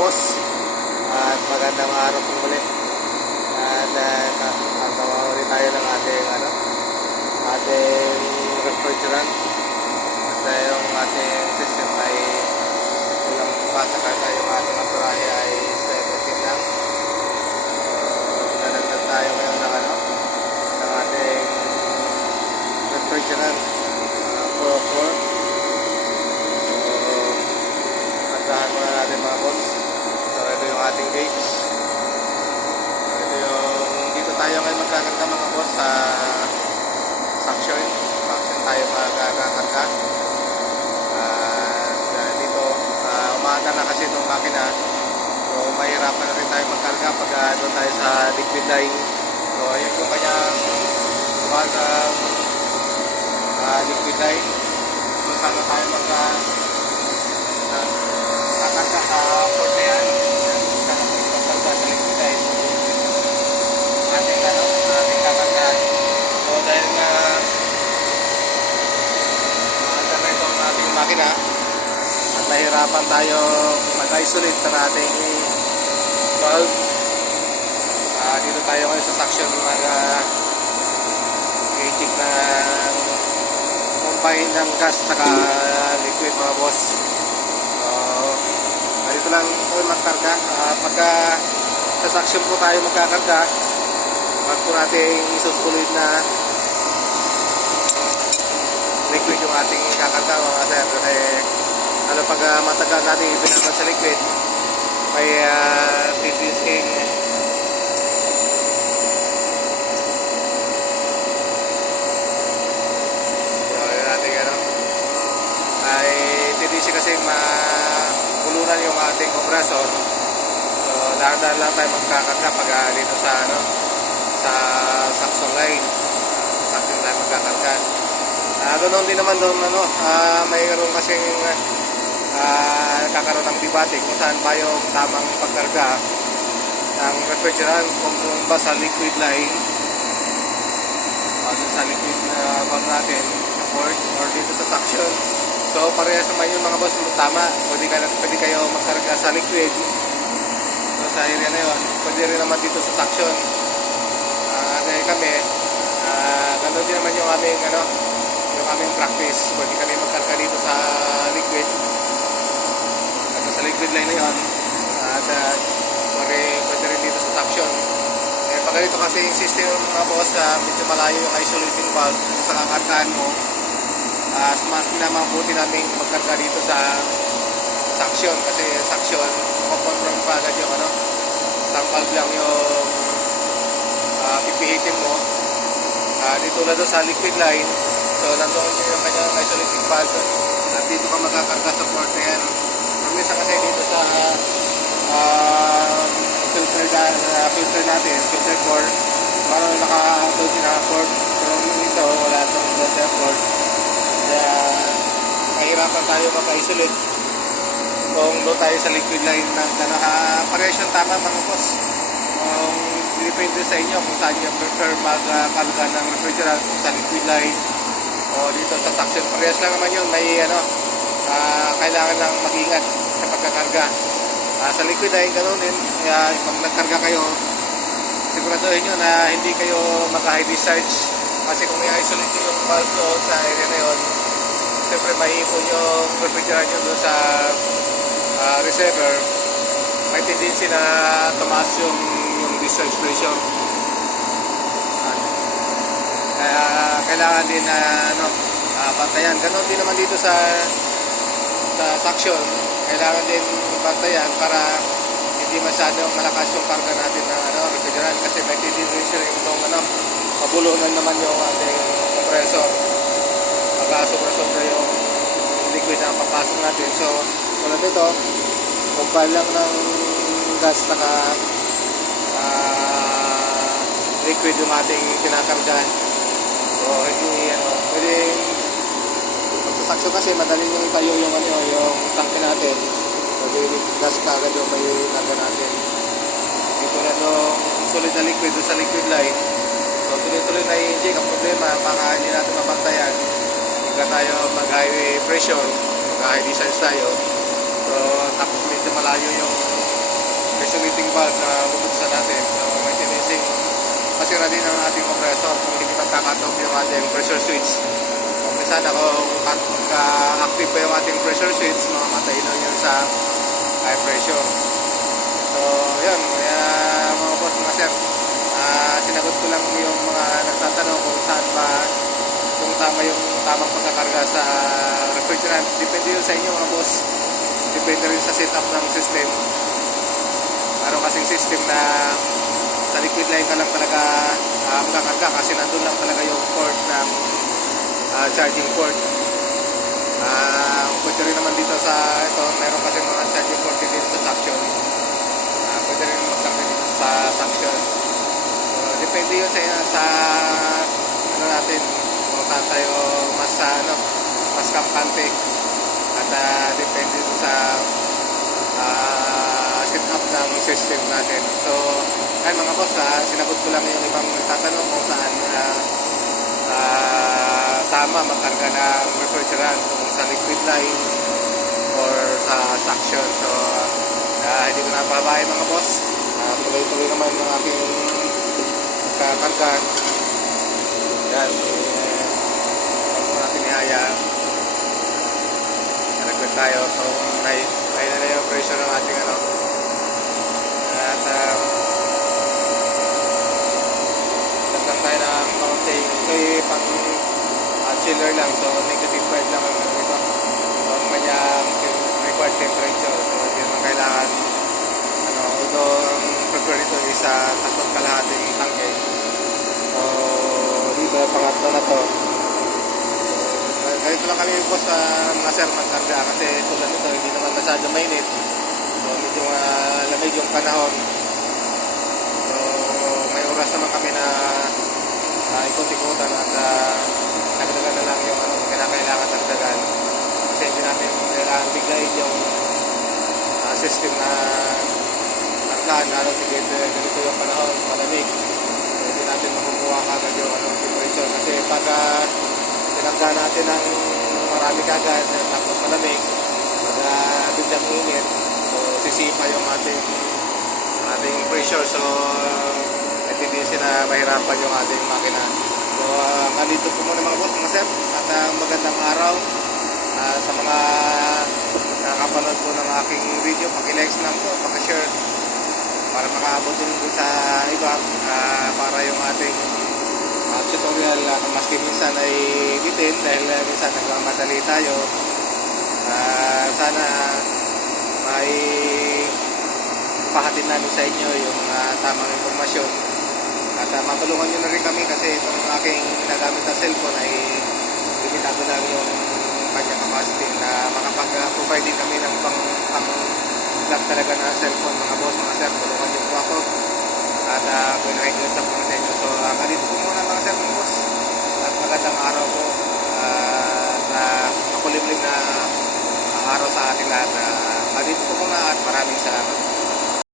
boss. At magandang araw po muli. At uh, nagawa ulit tayo ng ating ano, ating refrigerant. At uh, yung ating system ay ilang pasakal tayo ating apurahe ay 17 lang. So, nanagdag tayo ngayon ng ano, ng ating refrigerant. Uh, 404. So, Andahan muna natin mga boss. So, ito yung ating gauge. So, ito yung, dito tayo ngayon magkakarga mga boss sa suction. Suction tayo magkakarga. At uh, dito, uh, umaanda na kasi itong makina. So, mahirapan na rin tayo magkarga pag uh, doon tayo sa liquid line. So, ayun yung kanyang mag uh, uh, liquid line. So, sana tayo magka uh, kakasa sa port na yan. Kakasa sa liquid line. Ating ano, ating kakasa. So, dahil nga maanda na itong ating makina at nahirapan tayo mag-isolate ng ating valve. Ah, dito tayo ngayon sa suction mag uh, i-check na combine ng gas saka liquid mga boss. So, dito lang po magkarga. Ah, pagka sa suction po tayo magkakarga, wag po natin isusulit na liquid yung ating kakarga mga sir. Kasi ano pag ah, matagal natin ibinaban sa liquid, may uh, titising yun natin ano ay titisi kasi mabulunan yung ating kompresor so dahan-dahan lang tayo magkakarga pag ah, dito sa ano sa suction line. Suction line magkakarga. Ah ganoon din naman doon ano ah, may ganoon kasing ah, nagkakaroon ng debate kung saan ba yung tamang pagkarga ng refrigerant kung ba sa liquid line. O sa liquid na valve natin sa port or dito sa suction. So parehas naman yung mga boss. Tama. Pwede, ka, pwede kayo magkarga sa liquid. So sa area na yun pwede rin naman dito sa suction. Uh, dahil kami uh, ganun din naman yung aming ano yung aming practice. Pwede kami magkarga dito sa liquid liquid line na yun. At uh, pwede, pwede rin dito sa suction eh pag ganito kasi yung system mga boss uh, medyo malayo yung isolating valve sa kakargaan mo uh, mas pinamabuti namin magkarga dito sa suction kasi suction makontrol pa agad yung ano isang valve lang yung uh, pipihitin mo. Uh, dito na sa liquid line so nandoon yung kanyang isolating valve. At dito ka magkakarga sa port na yan minsan kasi dito sa uh, filter, na, uh, filter natin filter core. Parang naka-doon din naka-port pero dito wala itong filter port kaya mahirapan tayo maka-isolate kung doon tayo sa liquid line ng ano, uh, parehas yung tama mga boss. Kung depende sa inyo kung saan nyo prefer magkalga ng refrigerant kung sa liquid line o dito sa suction parehas lang naman yun. May ano uh, kailangan lang mag-ingat pagkakarga. Uh, sa liquid line ganoon din kaya pag nagkarga kayo siguraduhin nyo na hindi kayo maka-high discharge kasi kung i-isolate nyo yung valve doon sa area na yun siyempre maipon yung refrigerant nyo doon sa uh, receiver. May tendency na tumaas yung, yung discharge pressure kaya kailangan din na ano, uh, bantayan ganon din naman dito sa sa suction kailangan din bantayan para hindi masyadong malakas yung karga natin ng ano, refrigerant kasi may tendency rin itong ano, mabulunan naman yung ating compressor. Baka sobra-sobra yung liquid na papasok natin. So tulad ito compile lang ng gas saka uh, liquid yung ating kinakargahan so hindi ano pwede pagsasaksyon kasi madali nyo itayo yung ano yung tanke natin. Gas ka agad yung may karga natin. Dito na nung solid na liquid sa liquid line. So tuloy-tuloy na i-inject ang problema baka hindi natin mabantayan. Hindi tayo mag high pressure mag high discharge tayo. So tapos medyo malayo yung ating valve na bubuksan natin. So, maintenancing masira din ang ating compressor. Kung hindi magkakatop yung ating pressure switch. Ako, kung active pa yung ating pressure switch, mamamatay na yun sa high pressure. So, yun. Kaya mga boss, mga sir, ah, sinagot ko lang yung mga nagtatanong kung saan ba kung tama yung tamang pagkakarga sa refrigerant. Depende yun sa inyo mga boss. Depende rin sa setup ng system. Meron kasing system na sa liquid line ka lang talaga uh, magkakarga kasi nandun lang talaga yung port ng ah, charging port. Ah, pwede rin naman dito sa ito, meron kasi mga charging port dito sa suction. Ah, pwede rin magkarga dito sa suction. So, depende yun sa, sa ano natin kung saan tayo mas ano mas kampante at ah, depende sa ah, setup ng system natin. So, ayun mga boss, ah, sinagot ko lang yung ibang tatanong kung saan ah, tama magkarga ng refrigerant kung sa liquid line or sa suction. So, ah, hindi ko na pabahay mga boss. Ah, tuloy-tuloy naman yung aking kakarga. Yan, eh, huwag mo natin ihaya. Nagkwit tayo. So, may, may na na yung pressure ng ating ano. At, um, naglang tayo ng mounting. Ito yung pang chiller lang. So, negative 5 lang ang ano ito. So, ang kanyang required temperature. So, hindi naman kailangan ano, although ang prefer nito is sa tatlong kalahating tangke. So, di ba pangatlo na to. So, ganito lang kami po sa mga sir magkarga kasi tulad nito hindi naman masyado mainit. So, medyo uh, lamig yung panahon. So, may oras naman kami na uh, ikot-ikutan at uh, nagdagan na lang yung ano, kinakailangan dagdagan. Kasi hindi namin kailangan biglayin yung uh, system na kargaan, lalo tigit ganito yung panahon, malamig. So, hindi natin makukuha kagad yung ano, temperature. Kasi pag uh, tinangga natin ng marami kagad, tapos malamig, pag uh, biglang init, so sisipa yung ating ating pressure. So, tendency na mahirapan yung ating makina. Uh, hanggang dito po muna mga boss, mga sir. At uh, magandang araw Ah, sa mga nakakapanood po ng aking video, paki-likes lang po, paki-share para makaabot din po sa iba ah, para yung ating ah, tutorial uh, maski minsan ay bitin dahil uh, minsan nagmamadali tayo Ah, sana may pahatid namin sa inyo yung ah, tamang informasyon at uh, matulungan nyo na rin kami kasi itong aking nagamit na cellphone ay limitado lang yung kanyang capacity na makapag-provide din kami ng pang, pang vlog talaga na cellphone mga boss, mga sir, tulungan niyo po ako. At uh, pinakinggan sa po sa inyo so uh, dito po muna mga sir, mga boss. At magandang araw po. Uh, na makulimlim na araw sa ating lahat. Uh, dito po muna at maraming salamat